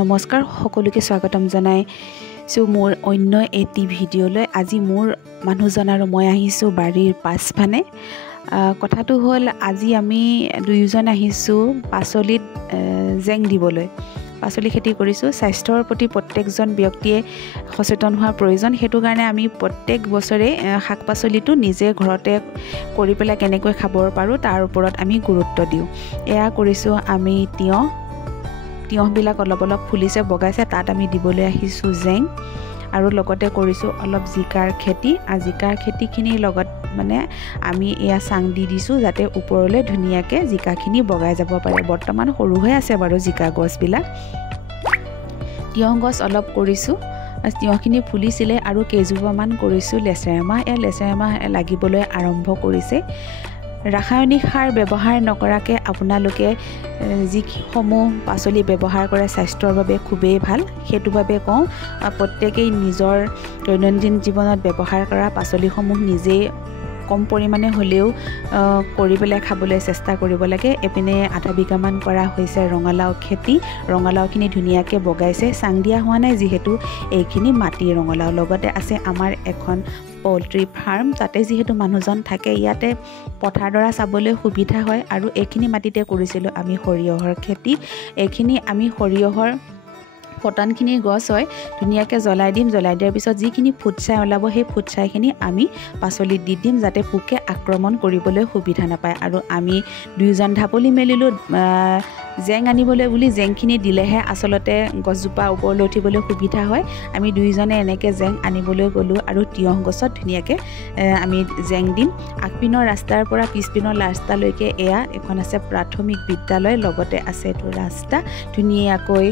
নমস্কাৰ সকলোকে স্বাগতম জনাইছো মোৰ অন্য এটি ভিডিঅ'লৈ। আজি মোৰ মানুহজন আৰু মই আহিছোঁ বাৰীৰ পাছফানে। কথাটো হ'ল আজি আমি দুয়োজন আহিছোঁ পাচলিত জেং দিবলৈ। পাচলি খেতি কৰিছোঁ। স্বাস্থ্যৰ প্ৰতি প্ৰত্যেকজন ব্যক্তিয়ে সচেতন হোৱাৰ প্ৰয়োজন। সেইটো কাৰণে আমি প্ৰত্যেক বছৰে শাক পাচলিটো নিজে ঘৰতে কৰি পেলাই কেনেকৈ খাব পাৰোঁ তাৰ ওপৰত আমি গুৰুত্ব দিওঁ। এয়া কৰিছোঁ আমি তিয়ঁহবিলাক অলপ ফুলিছে বগাইছে, তাত আমি দিবলৈ আহিছোঁ জেং। আৰু লগতে কৰিছোঁ অলপ জিকাৰ খেতি। আৰু জিকাৰ খেতিখিনিৰ লগত মানে আমি এয়া চাং দি দিছোঁ যাতে ওপৰলৈ ধুনীয়াকৈ জিকাখিনি বগাই যাব পাৰে। বৰ্তমান সৰু হৈ আছে বাৰু জিকা গছবিলাক। তিয়ঁহ গছ অলপ কৰিছোঁ, তিয়ঁহখিনি ফুলিছিলে। আৰু কেইজোপামান কৰিছোঁ লেচেৰামাহ। এয়া লেচেৰামাহ লাগিবলৈ আৰম্ভ কৰিছে। ৰাসায়নিক সাৰ ব্যৱহাৰ নকৰাকৈ আপোনালোকে যিসমূহ পাচলি ব্যৱহাৰ কৰে স্বাস্থ্যৰ বাবে খুবেই ভাল। সেইটো বাবে কওঁ প্ৰত্যেকেই নিজৰ দৈনন্দিন জীৱনত ব্যৱহাৰ কৰা পাচলিসমূহ নিজেই কম পৰিমাণে হ'লেও কৰি পেলাই খাবলৈ চেষ্টা কৰিব লাগে। এপিনে আধা বিঘামান কৰা হৈছে ৰঙালাও খেতি। ৰঙালাওখিনি ধুনীয়াকৈ বগাইছে। চাং দিয়া হোৱা নাই যিহেতু এইখিনি মাটি ৰঙালাও। লগতে আছে আমাৰ এখন পল্ট্ৰি ফাৰ্ম। তাতে যিহেতু মানুহজন থাকে, ইয়াতে পথাৰডৰা চাবলৈ সুবিধা হয়। আৰু এইখিনি মাটিতে কৰিছিলোঁ আমি সৰিয়হৰ খেতি। এইখিনি আমি সৰিয়হৰ পটানখিনি গছ হয়, ধুনীয়াকৈ জ্বলাই দিম। জ্বলাই দিয়াৰ পিছত যিখিনি ফুটছাই ওলাব সেই ফুটছাইখিনি আমি পাচলিত দি দিম যাতে পোকে আক্ৰমণ কৰিবলৈ সুবিধা নাপায়। আৰু আমি দুয়োজন ঢাপলি মেলিলোঁ জেং আনিবলৈ বুলি। জেংখিনি দিলেহে আচলতে গছজোপা ওপৰলৈ উঠিবলৈ সুবিধা হয়। আমি দুয়োজনে এনেকৈ জেং আনিবলৈ গ'লোঁ আৰু তিয়ঁহ গছত ধুনীয়াকৈ আমি জেং দিম। আগপিনৰ ৰাস্তাৰ পৰা পিছপিনৰ ৰাস্তালৈকে এয়া এখন আছে প্ৰাথমিক বিদ্যালয়, লগতে আছে এইটো ৰাস্তা। ধুনীয়াকৈ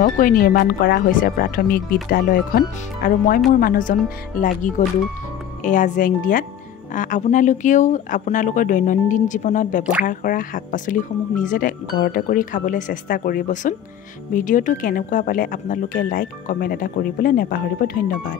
নকৈ নিৰ্মাণ কৰা হৈছে প্ৰাথমিক বিদ্যালয়খন। আৰু মই মোৰ মানুহজন লাগি গ'লোঁ এয়া জেং দিয়াত। আপোনালোকেও আপোনালোকৰ দৈনন্দিন জীৱনত ব্যৱহাৰ কৰা শাক পাচলিসমূহ নিজে ঘৰতে কৰি খাবলৈ চেষ্টা কৰিবচোন। ভিডিঅ'টো কেনেকুৱা পালে আপোনালোকে লাইক কমেণ্ট এটা কৰিবলৈ নেপাহৰিব। ধন্যবাদ।